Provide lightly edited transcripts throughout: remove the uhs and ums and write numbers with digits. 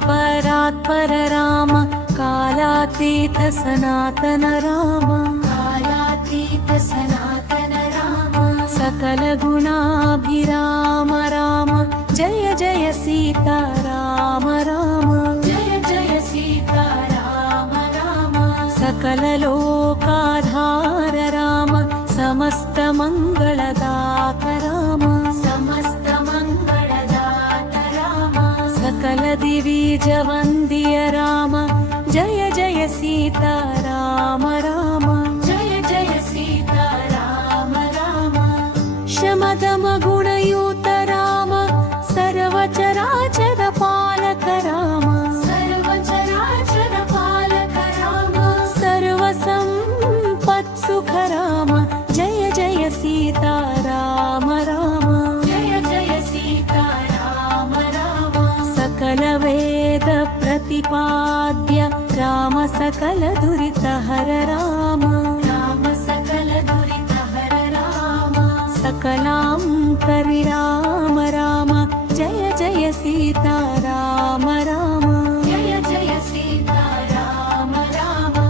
परात्पर राम कालातीत सनातन राम कालातीत सनातन राम सकल गुणाभिराम राम जय जय सीता राम राम जय जय सीता राम राम सकल लोकाधार राम समस्त मंगलदात राम समस्त मंगलदात राम सकल दिवीज वंद्य राम जय जय सीता राम राम जय जय सीता राम राम शमदम गुणयुत राम सर्वचराचर पालक राम सर्वचराचर पालक राम सर्वसंपत्सुख राम जय जय सीता राम राम जय जय सीता राम राम सकल वेद प्रतिपाद्य राम सकल दुरितहर राम राम सकल दुरितहर राम सकलांकरि राम राम जय जय सीता राम राम जय जय सीता राम राम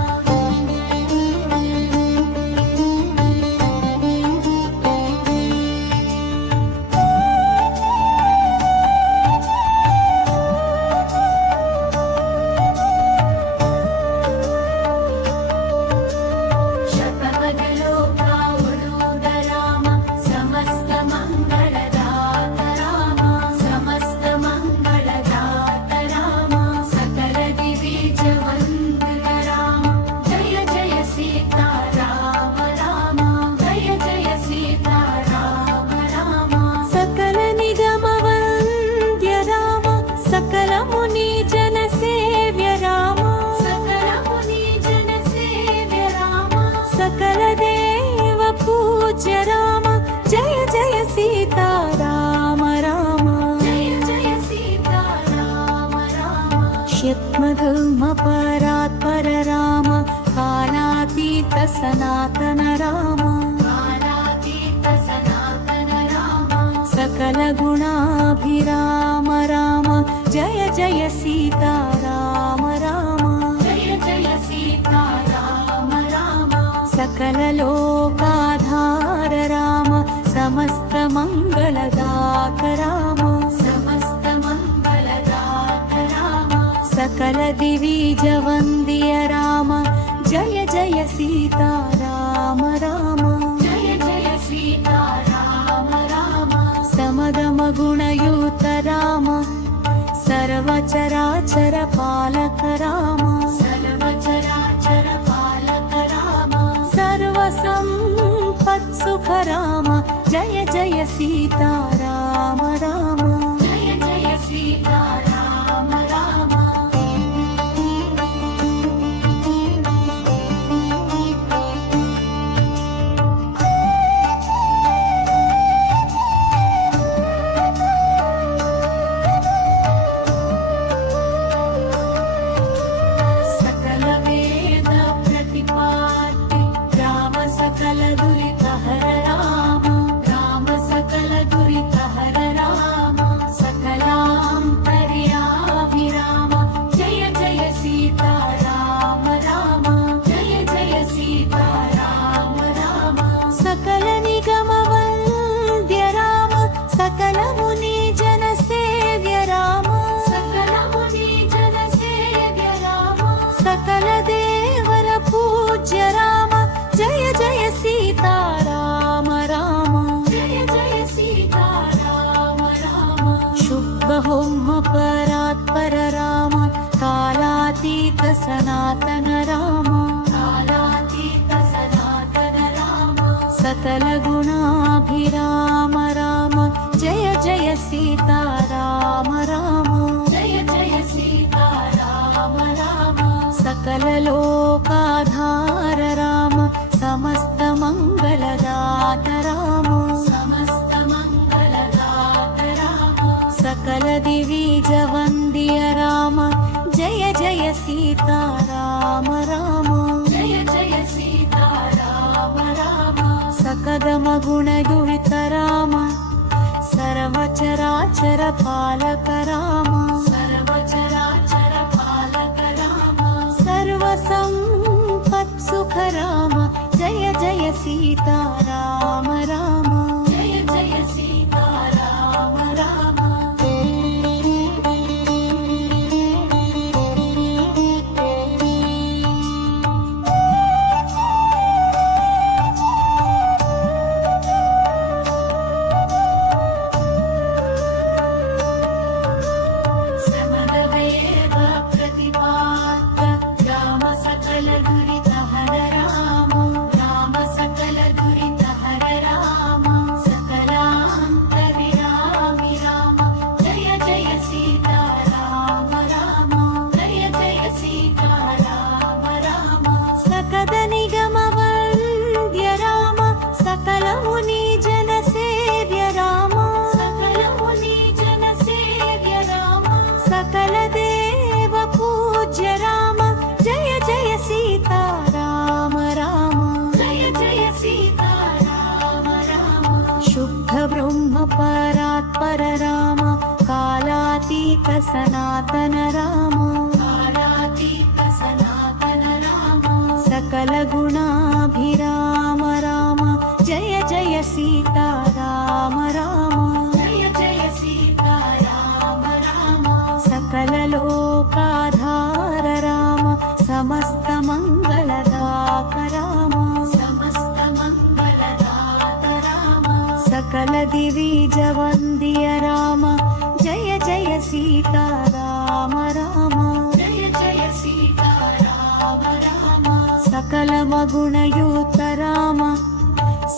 धर्म परात्पर राम कालातीत सनातन राम कालातीत सनातन राम सकल गुणाभिराम राम जय जय सीता राम राम जय जय सीता राम राम सकल लोकाधार राम समस्त मंगलदात राम समस्त मंगलदात राम सकल दिवीज वंद्य राम जय जय सीता राम राम जय जय सीता राम राम समदम गुणयुत राम सर्वचराचर पालक राम सर्वचराचर पालक राम सर्वसंपत्सुख राम जय जय सीता राम राम जय जय सीता राम राम परात्पर राम कालातीत सनातन राम कालातीत सनातन राम सकल गुणाभिराम राम जय जय सीता राम राम जय जय सीता राम राम सकल लोकाधार राम समस्त मंगलदात राम समस्त मंगलदात राम सकल दिवीज वंद्य राम जय जय सीता राम राम जय जय सीता राम राम सकदम गुणयुत राम सर्वचराचर पालक राम सर्वचराचर सकल दुरितहर राम राम सकल दुरितहर राम सकलान्तर्यामि राम जय जय सीता राम राम जय जय सीता राम राम सकद निगम वन्द्य राम सकल मुनि जन सेव्य राम सकल मुनि जन सेव्य राम सकल देव पूज्य राम जय जय सीता राम राम जय जय सीता राम राम शुद्ध ब्रह्म परात्पर राम कालातीत सनातन राम कालातीत सनातन राम सकल गुणाभिराम राम जय जय सीता राम राम जय जय सीता राम राम सकल लोकाधार राम समस्त मंगलदायक राम समस्त मंगलदायक राम सकल दिविज वन्द्य राम जय जय सीता राम राम जय जय सीता राम राम सकल मगुणयुत राम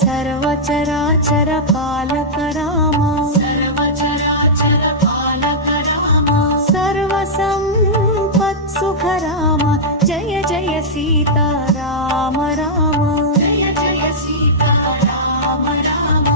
सर्वचराचर पालक राम सर्वचराचर पालक राम सर्वसम्पत् सुख राम जय जय सीता राम राम जय जय सीता राम राम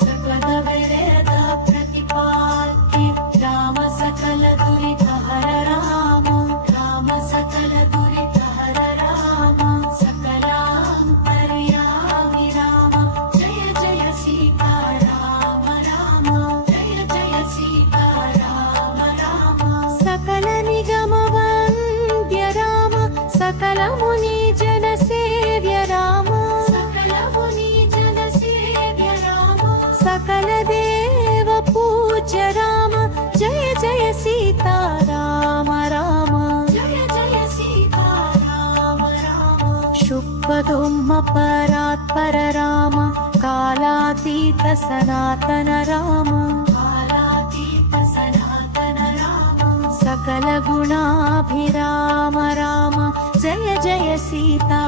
सकल वेद प्रतिपाद्य राम सकल दुरितहर राम राम सकल दुरितहर राम सकलान्तर्यामि राम जय जय सीता राम राम जय जय सीता राम राम सकल निगम वन्द्य राम सकल मुनि जन सेव्य राम सकल मुनि जन सेव्य राम सकल देव पूज्य राम जय जय सीता राम राम जय जय सीता राम राम शुभदुम्म परात्पर राम कालातीत सनातन राम कालातीत सनातन राम सकल गुणाभिराम राम जय जय सीता